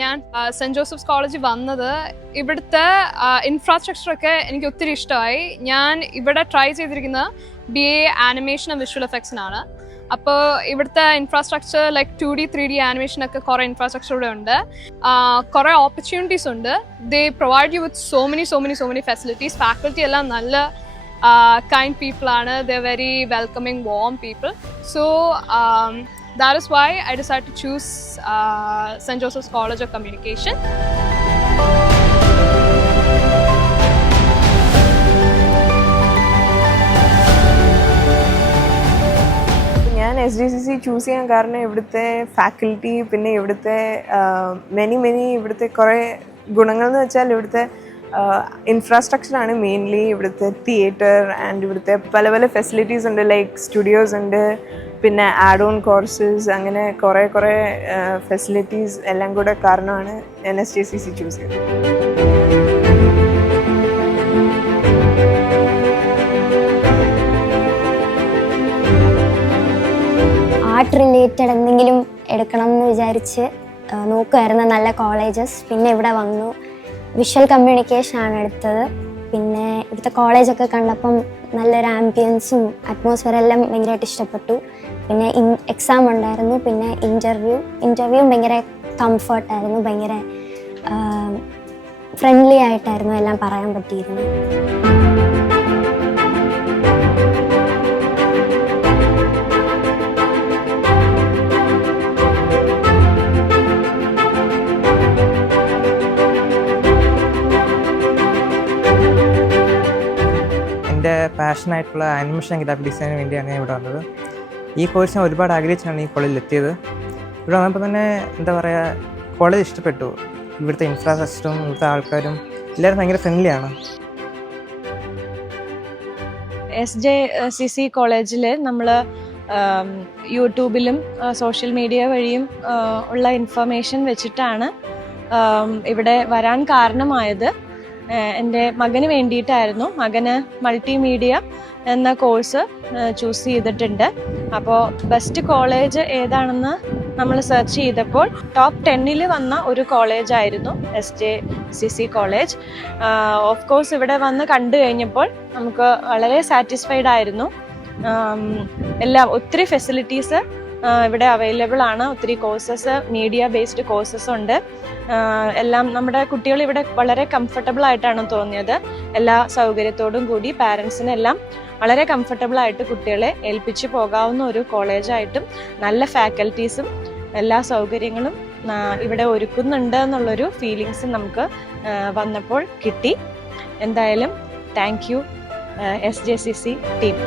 ഞാൻ cent Joseph's കോളേജിൽ വന്നത് ഇവിടുത്തെ ഇൻഫ്രാസ്ട്രക്ചറൊക്കെ എനിക്ക് ഒത്തിരി ഇഷ്ടമായി. ഞാൻ ഇവിടെ ട്രൈ ചെയ്തിരിക്കുന്ന BA ആനിമേഷൻ ആൻഡ് വിഷ്വൽ എഫക്ട്സിനാണ്. അപ്പോൾ ഇവിടുത്തെ ഇൻഫ്രാസ്ട്രക്ചർ ലൈക്ക് 2D 3D ആനിമേഷനൊക്കെ കുറേ ഇൻഫ്രാസ്ട്രക്ചർ ഇവിടെ ഉണ്ട്. കുറേ ഓപ്പർച്യൂണിറ്റീസ് ഉണ്ട്. ദേ provide you with so many facilities. Faculty എല്ലാം നല്ല kind people ആണ്. They're very welcoming, warm people. So that is why I decided to choose St. Joseph's College of Communication. ഞാൻ SJCC choose ചെയ്യാൻ കാരണം ഇവിടുത്തെ ഫാക്കൽറ്റി, പിന്നെ ഇവിടുത്തെ മെനി ഇവിടുത്തെ കുറേ ഗുണങ്ങൾ എന്ന് വെച്ചാൽ ഇവിടുത്തെ ഇൻഫ്രാസ്ട്രക്ചറാണ് മെയിൻലി. ഇവിടുത്തെ തിയേറ്റർ ആൻഡ് ഇവിടുത്തെ പല ഫെസിലിറ്റീസ് ഉണ്ട്, ലൈക്ക് സ്റ്റുഡിയോസ് ഉണ്ട്, പിന്നെ ആഡ് ഓൺ കോഴ്സസ്, അങ്ങനെ കുറേ ഫെസിലിറ്റീസ് എല്ലാം കൂടെ കാരണമാണ് ഞാൻ SJCC ചൂസ് ചെയ്തത്. ആർട്ട് റിലേറ്റഡ് എന്തെങ്കിലും എടുക്കണം എന്ന് വിചാരിച്ച് നോക്കുമായിരുന്നു നല്ല കോളേജസ്. പിന്നെ ഇവിടെ വന്നു വിഷ്വൽ കമ്മ്യൂണിക്കേഷൻ ആണ് എടുത്തത്. പിന്നെ ഇവിടുത്തെ കോളേജൊക്കെ കണ്ടപ്പം നല്ലൊരു ആംബിയൻസും അറ്റ്മോസ്ഫിയർ എല്ലാം ഭയങ്കരമായിട്ട് ഇഷ്ടപ്പെട്ടു. പിന്നെ എക്സാം ഉണ്ടായിരുന്നു, പിന്നെ ഇൻ്റർവ്യൂവും ഭയങ്കര കംഫർട്ടായിരുന്നു, ഭയങ്കര ഫ്രണ്ട്ലി ആയിട്ടായിരുന്നു എല്ലാം പറയാൻ പറ്റിയിരുന്നു. എൻ്റെ പാഷനായിട്ടുള്ള ആനിമേഷൻ ആൻഡ് ഗ്രാഫിക് ഡിസൈനിന് വേണ്ടിയാണ് ഞാൻ ഇവിടെ വന്നത്. ഈ കോഴ്സ് ഞാൻ ഒരുപാട് ആഗ്രഹിച്ചാണ് ഈ കോളേജിൽ എത്തിയത്. ഇവിടെ വന്നപ്പോൾ തന്നെ എന്താ പറയുക, കോളേജ് ഇഷ്ടപ്പെട്ടു. ഇവിടുത്തെ ഇൻഫ്രാസ്ട്രക്ചറും ഇവിടുത്തെ ആൾക്കാരും എല്ലാവരും ഭയങ്കര ഫ്രണ്ട്ലിയാണ്. SJCC കോളേജിൽ നമ്മൾ യൂട്യൂബിലും സോഷ്യൽ മീഡിയ വഴിയും ഉള്ള ഇൻഫർമേഷൻ വെച്ചിട്ടാണ് ഇവിടെ വരാൻ കാരണമായത്. എൻ്റെ മകന് വേണ്ടിയിട്ടായിരുന്നു. മകന് മൾട്ടിമീഡിയ എന്ന കോഴ്സ് ചൂസ് ചെയ്തിട്ടുണ്ട്. അപ്പോൾ ബെസ്റ്റ് കോളേജ് ഏതാണെന്ന് നമ്മൾ സെർച്ച് ചെയ്തപ്പോൾ ടോപ്പ് 10 വന്ന ഒരു കോളേജായിരുന്നു SJCC കോളേജ്. ഓഫ് കോഴ്സ് ഇവിടെ വന്ന് കണ്ടു കഴിഞ്ഞപ്പോൾ നമുക്ക് വളരെ സാറ്റിസ്ഫൈഡ് ആയിരുന്നു. ഒത്തിരി ഫെസിലിറ്റീസ് ഇവിടെ അവൈലബിൾ ആണ്. ഒത്തിരി കോഴ്സസ്, മീഡിയ ബേസ്ഡ് കോഴ്സസ് ഉണ്ട്. എല്ലാം നമ്മുടെ കുട്ടികൾ ഇവിടെ വളരെ കംഫർട്ടബിൾ ആയിട്ടാണ് തോന്നിയത്. എല്ലാ സൗകര്യത്തോടും കൂടി പാരൻസിനെല്ലാം വളരെ കംഫർട്ടബിൾ ആയിട്ട് കുട്ടികളെ ഏൽപ്പിച്ച് പോകാവുന്ന ഒരു കോളേജായിട്ടും നല്ല ഫാക്കൽറ്റീസും എല്ലാ സൗകര്യങ്ങളും ഇവിടെ ഒരുക്കുന്നുണ്ട് എന്നുള്ളൊരു ഫീലിങ്സ് നമുക്ക് വന്നപ്പോൾ കിട്ടി. എന്തായാലും താങ്ക് യു SJCC ടീം.